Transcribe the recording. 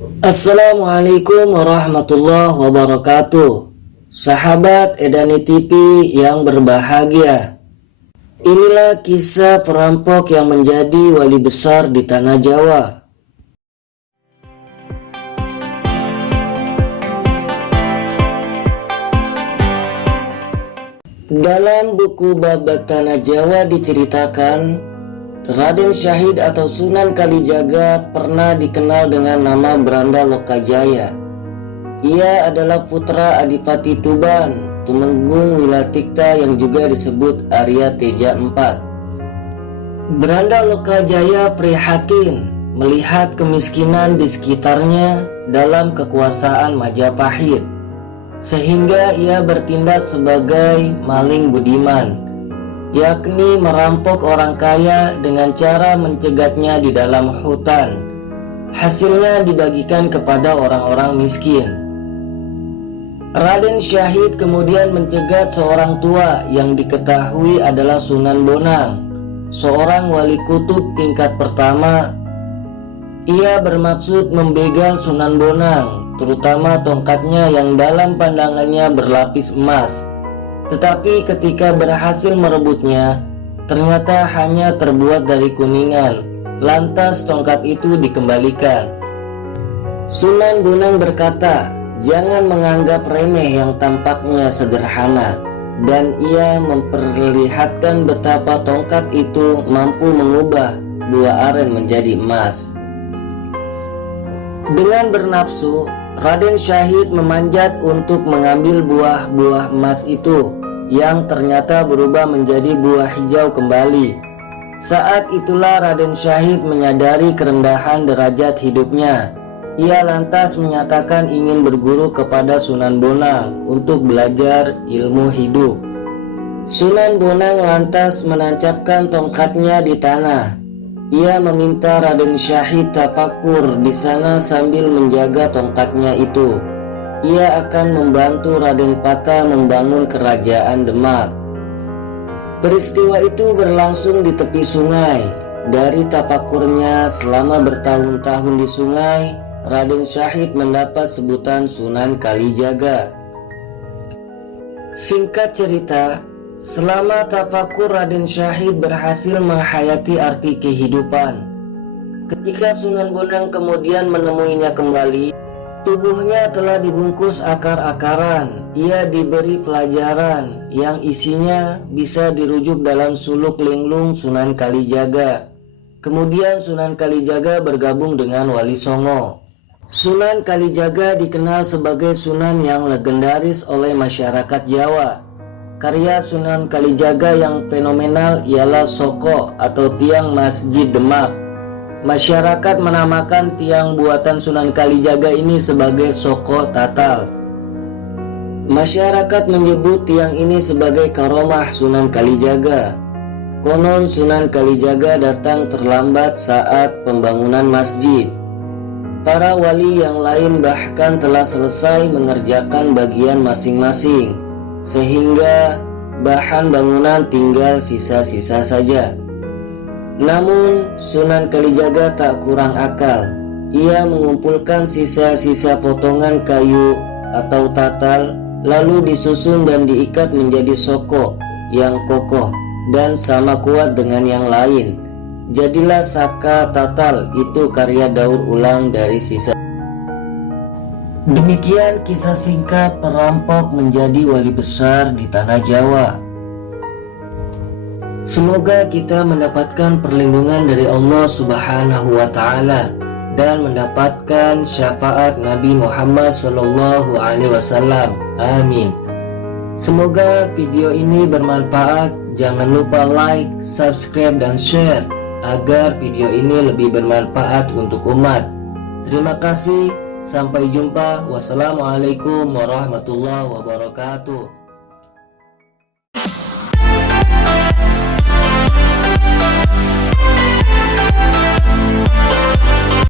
Assalamualaikum warahmatullahi wabarakatuh. Sahabat Edani TV yang berbahagia, inilah kisah perampok yang menjadi wali besar di tanah Jawa. Dalam buku Babat Tanah Jawa diceritakan, Raden Syahid atau Sunan Kalijaga pernah dikenal dengan nama Branda Lokajaya. Ia adalah putra Adipati Tuban, Tumenggung Wilatikta yang juga disebut Arya Teja IV. Branda Lokajaya prihatin melihat kemiskinan di sekitarnya dalam kekuasaan Majapahit, sehingga ia bertindak sebagai maling budiman, yakni merampok orang kaya dengan cara mencegatnya di dalam hutan. Hasilnya dibagikan kepada orang-orang miskin. Raden Syahid kemudian mencegat seorang tua yang diketahui adalah Sunan Bonang, seorang wali kutub tingkat pertama. Ia bermaksud membegal Sunan Bonang, terutama tongkatnya yang dalam pandangannya berlapis emas. Tetapi ketika berhasil merebutnya, ternyata hanya terbuat dari kuningan. Lantas tongkat itu dikembalikan. Sunan Bonang berkata, jangan menganggap remeh yang tampaknya sederhana, dan ia memperlihatkan betapa tongkat itu mampu mengubah buah aren menjadi emas. Dengan bernafsu, Raden Syahid memanjat untuk mengambil buah-buah emas itu, yang ternyata berubah menjadi buah hijau kembali. Saat itulah Raden Syahid menyadari kerendahan derajat hidupnya. Ia lantas menyatakan ingin berguru kepada Sunan Bonang untuk belajar ilmu hidup. Sunan Bonang lantas menancapkan tongkatnya di tanah. Ia meminta Raden Syahid tafakur di sana sambil menjaga tongkatnya itu. Ia akan membantu Raden Pata membangun kerajaan Demak. Peristiwa itu berlangsung di tepi sungai. Dari tafakurnya selama bertahun-tahun di sungai, Raden Syahid mendapat sebutan Sunan Kalijaga. Singkat cerita, selama tafakur Raden Syahid berhasil menghayati arti kehidupan. Ketika Sunan Bonang kemudian menemuinya kembali, tubuhnya telah dibungkus akar-akaran. Ia diberi pelajaran yang isinya bisa dirujuk dalam suluk linglung Sunan Kalijaga. Kemudian Sunan Kalijaga bergabung dengan Wali Songo. Sunan Kalijaga dikenal sebagai sunan yang legendaris oleh masyarakat Jawa. Karya Sunan Kalijaga yang fenomenal ialah Soko atau tiang Masjid Demak. Masyarakat menamakan tiang buatan Sunan Kalijaga ini sebagai Soko Tatal. Masyarakat menyebut tiang ini sebagai karomah Sunan Kalijaga. Konon Sunan Kalijaga datang terlambat saat pembangunan masjid. Para wali yang lain bahkan telah selesai mengerjakan bagian masing-masing, sehingga bahan bangunan tinggal sisa-sisa saja. Namun Sunan Kalijaga tak kurang akal. Ia mengumpulkan sisa-sisa potongan kayu atau tatal, lalu disusun dan diikat menjadi soko yang kokoh dan sama kuat dengan yang lain. Jadilah saka tatal, itu karya daur ulang dari sisa. Demikian kisah singkat perampok menjadi wali besar di tanah Jawa. Semoga kita mendapatkan perlindungan dari Allah Subhanahu wa Ta'ala dan mendapatkan syafaat Nabi Muhammad SAW. Amin. Semoga video ini bermanfaat. Jangan lupa like, subscribe, dan share agar video ini lebih bermanfaat untuk umat. Terima kasih. Sampai jumpa. Wassalamualaikum warahmatullahi wabarakatuh.